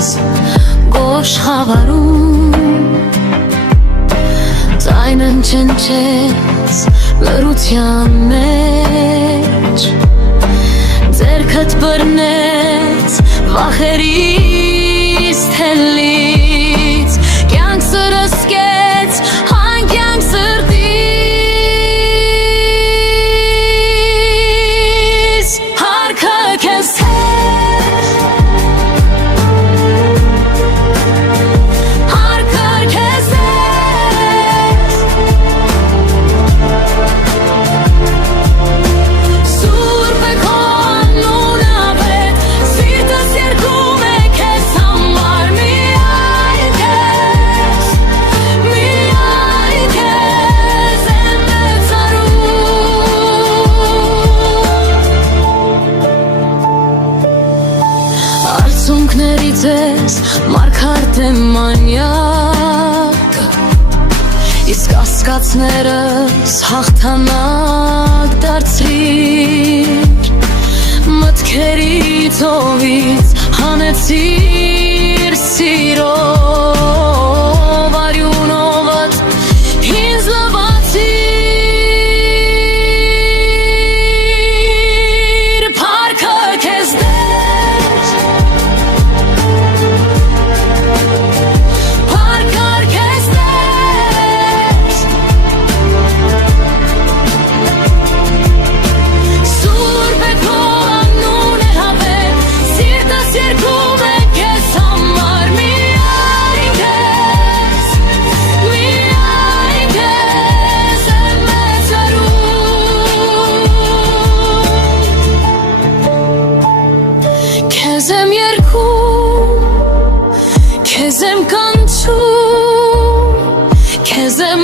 Գոշ խավարում Ձայնն չնչեց լրության մեջ Ձերքդ բռնեց վախերից թելից Կյանք սրսկեց հանկյանք սրտից Հարքը քեզ Արցունքներից ես մարգարդ եմ մանյակ Իսկ ասկացներս հաղթանակ դարձրիր Մտքերից ովից հանեցիր սիրով Արյունովդ ինձ լվացիր Փառքը քեզ Քեզ եմ երգում, քեզ եմ կանչում, քեզ եմ